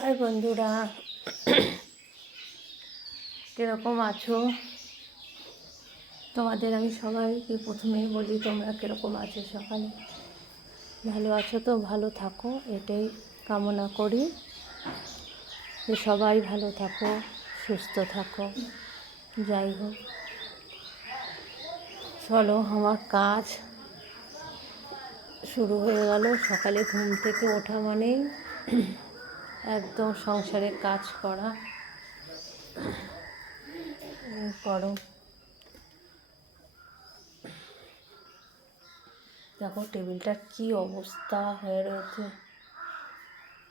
High বন্ধুরা, কীরকম আছো? তোমাদের আমি সবাইকে প্রথমেই বলি, তোমরা কীরকম আছো? সকালে ভালো আছো তো? ভালো থাকো, এটাই কামনা করি যে সবাই ভালো থাকো, সুস্থ থাকো। যাই হোক, চলো, আমার কাজ শুরু হয়ে গেল। সকালে ঘুম থেকে ওঠা মানেই একদম সংসারের কাজ করা। করো, দেখো টেবিলটার কী অবস্থা হয়ে রয়েছে,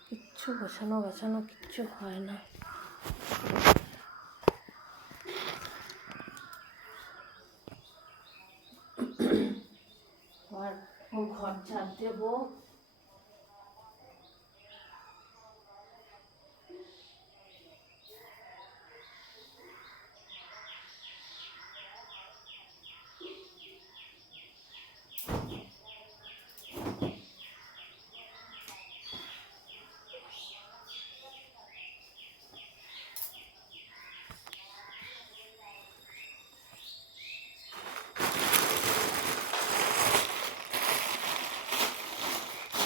কিচ্ছু গোছানো কিচ্ছু হয় না। আর ঘর ঝাড় দেবো।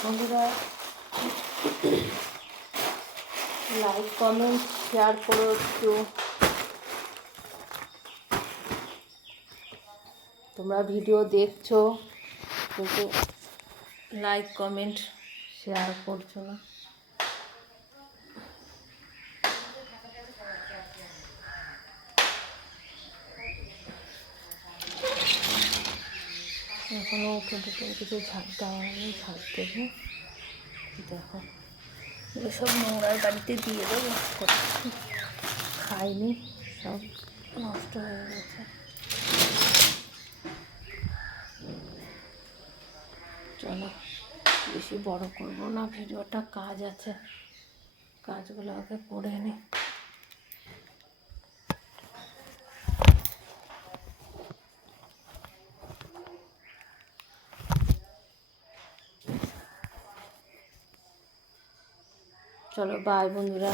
বন্ধুরা, লাইক কমেন্ট শেয়ার করো একটু। তোমরা ভিডিও দেখছো কিন্তু লাইক কমেন্ট শেয়ার করছো না। এখনও উঠোন কিছু ঝাড় দেওয়া হয়নি, ঝাড় দেবো। দেখো, এসব নোংরার বাড়িতে দিয়ে দেবো, খাইনি, সব নষ্ট হয়ে গেছে। চলো, বেশি বড় করবো না ভিডিওটা, কাজ আছে, কাজগুলো আগে করে নিই। চলো, বাই বন্ধুরা।